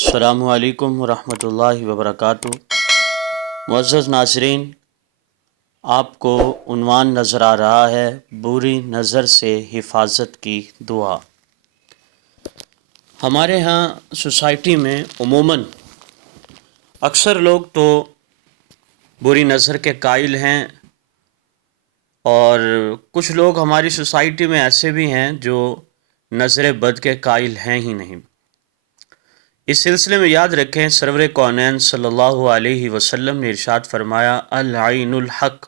السلام علیکم ورحمۃ اللہ وبرکاتہ۔ معزز ناظرین، آپ کو عنوان نظر آ رہا ہے بری نظر سے حفاظت کی دعا۔ ہمارے ہاں سوسائٹی میں عموماً اکثر لوگ تو بری نظر کے قائل ہیں، اور کچھ لوگ ہماری سوسائٹی میں ایسے بھی ہیں جو نظر بد کے قائل ہیں ہی نہیں۔ اس سلسلے میں یاد رکھیں، سرور کونین صلی اللہ علیہ وسلم نے ارشاد فرمایا العین الحق،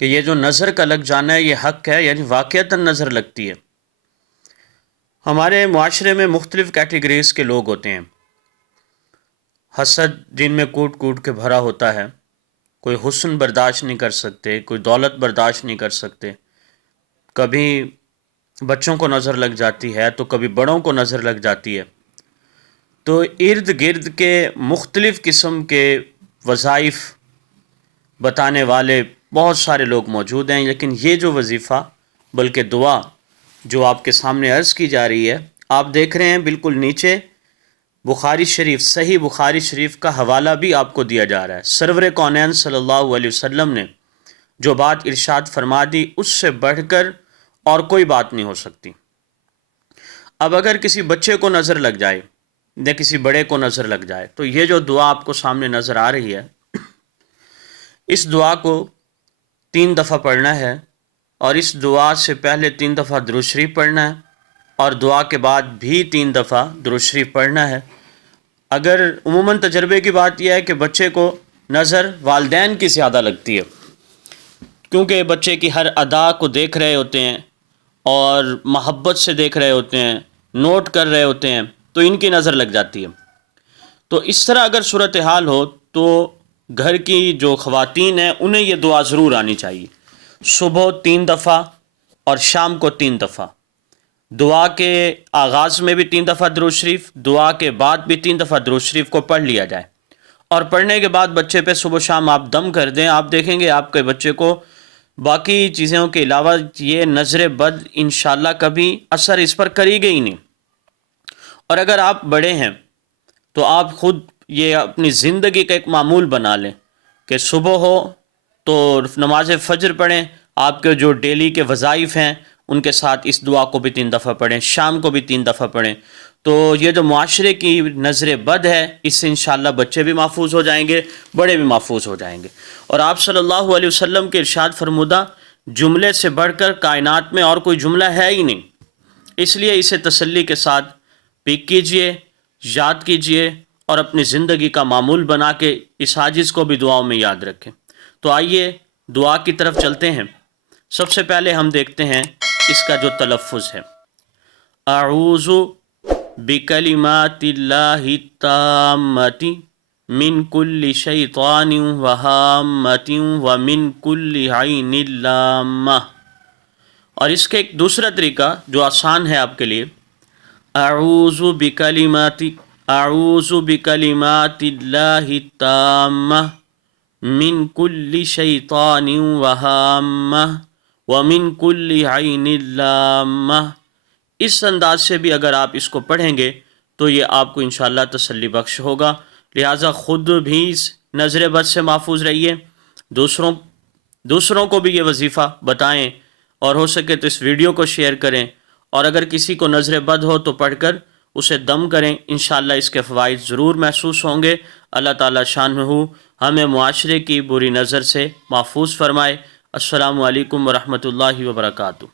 کہ یہ جو نظر کا لگ جانا ہے یہ حق ہے، یعنی واقعتاً نظر لگتی ہے۔ ہمارے معاشرے میں مختلف کیٹیگریز کے لوگ ہوتے ہیں۔ حسد جن میں کوٹ کوٹ کے بھرا ہوتا ہے، کوئی حسن برداشت نہیں کر سکتے، کوئی دولت برداشت نہیں کر سکتے، کبھی بچوں کو نظر لگ جاتی ہے تو کبھی بڑوں کو نظر لگ جاتی ہے۔ تو ارد گرد کے مختلف قسم کے وظائف بتانے والے بہت سارے لوگ موجود ہیں، لیکن یہ جو وظیفہ بلکہ دعا جو آپ کے سامنے عرض کی جا رہی ہے، آپ دیکھ رہے ہیں بالکل نیچے بخاری شریف، صحیح بخاری شریف کا حوالہ بھی آپ کو دیا جا رہا ہے۔ سرور کونین صلی اللہ علیہ وسلم نے جو بات ارشاد فرما دی، اس سے بڑھ کر اور کوئی بات نہیں ہو سکتی۔ اب اگر کسی بچے کو نظر لگ جائے یا کسی بڑے کو نظر لگ جائے، تو یہ جو دعا آپ کو سامنے نظر آ رہی ہے، اس دعا کو 3 دفعہ پڑھنا ہے، اور اس دعا سے پہلے 3 دفعہ درود شریف پڑھنا ہے، اور دعا کے بعد بھی 3 دفعہ درود شریف پڑھنا ہے۔ اگر عموماً تجربے کی بات یہ ہے کہ بچے کو نظر والدین کی زیادہ لگتی ہے، کیونکہ بچے کی ہر ادا کو دیکھ رہے ہوتے ہیں اور محبت سے دیکھ رہے ہوتے ہیں، نوٹ کر رہے ہوتے ہیں، تو ان کی نظر لگ جاتی ہے۔ تو اس طرح اگر صورتحال ہو تو گھر کی جو خواتین ہیں انہیں یہ دعا ضرور آنی چاہیے۔ صبح 3 دفعہ اور شام کو 3 دفعہ، دعا کے آغاز میں بھی 3 دفعہ درود شریف، دعا کے بعد بھی 3 دفعہ درود شریف کو پڑھ لیا جائے، اور پڑھنے کے بعد بچے پہ صبح شام آپ دم کر دیں۔ آپ دیکھیں گے آپ کے بچے کو باقی چیزوں کے علاوہ یہ نظر بد انشاءاللہ کبھی اثر اس پر کرے گا ہی نہیں۔ اور اگر آپ بڑے ہیں تو آپ خود یہ اپنی زندگی کا ایک معمول بنا لیں کہ صبح ہو تو نماز فجر پڑھیں، آپ کے جو ڈیلی کے وظائف ہیں ان کے ساتھ اس دعا کو بھی 3 دفعہ پڑھیں، شام کو بھی 3 دفعہ پڑھیں۔ تو یہ جو معاشرے کی نظر بد ہے، اس سے انشاءاللہ بچے بھی محفوظ ہو جائیں گے، بڑے بھی محفوظ ہو جائیں گے۔ اور آپ صلی اللہ علیہ وسلم کے ارشاد فرمودہ جملے سے بڑھ کر کائنات میں اور کوئی جملہ ہے ہی نہیں، اس لیے اسے تسلی کے ساتھ پک کیجئے، یاد کیجئے، اور اپنی زندگی کا معمول بنا کے اس عاجز کو بھی دعاؤں میں یاد رکھیں۔ تو آئیے دعا کی طرف چلتے ہیں۔ سب سے پہلے ہم دیکھتے ہیں اس کا جو تلفظ ہے، اعوذ بکلمات اللہ التامۃ من کل شیطان وہامۃ ومن کل عین لامہ۔ اور اس کا ایک دوسرا طریقہ جو آسان ہے آپ کے لیے، اعوذ بکلمات اللہ التامہ من کل شیطان وہامہ ومن کل عین لامہ۔ اس انداز سے بھی اگر آپ اس کو پڑھیں گے تو یہ آپ کو انشاءاللہ تسلی بخش ہوگا۔ لہٰذا خود بھی اس نظر بد سے محفوظ رہیے، دوسروں کو بھی یہ وظیفہ بتائیں، اور ہو سکے تو اس ویڈیو کو شیئر کریں، اور اگر کسی کو نظر بد ہو تو پڑھ کر اسے دم کریں، انشاءاللہ اس کے فوائد ضرور محسوس ہوں گے۔ اللہ تعالیٰ شانہ ہمیں معاشرے کی بری نظر سے محفوظ فرمائے۔ السلام علیکم ورحمۃ اللہ وبرکاتہ۔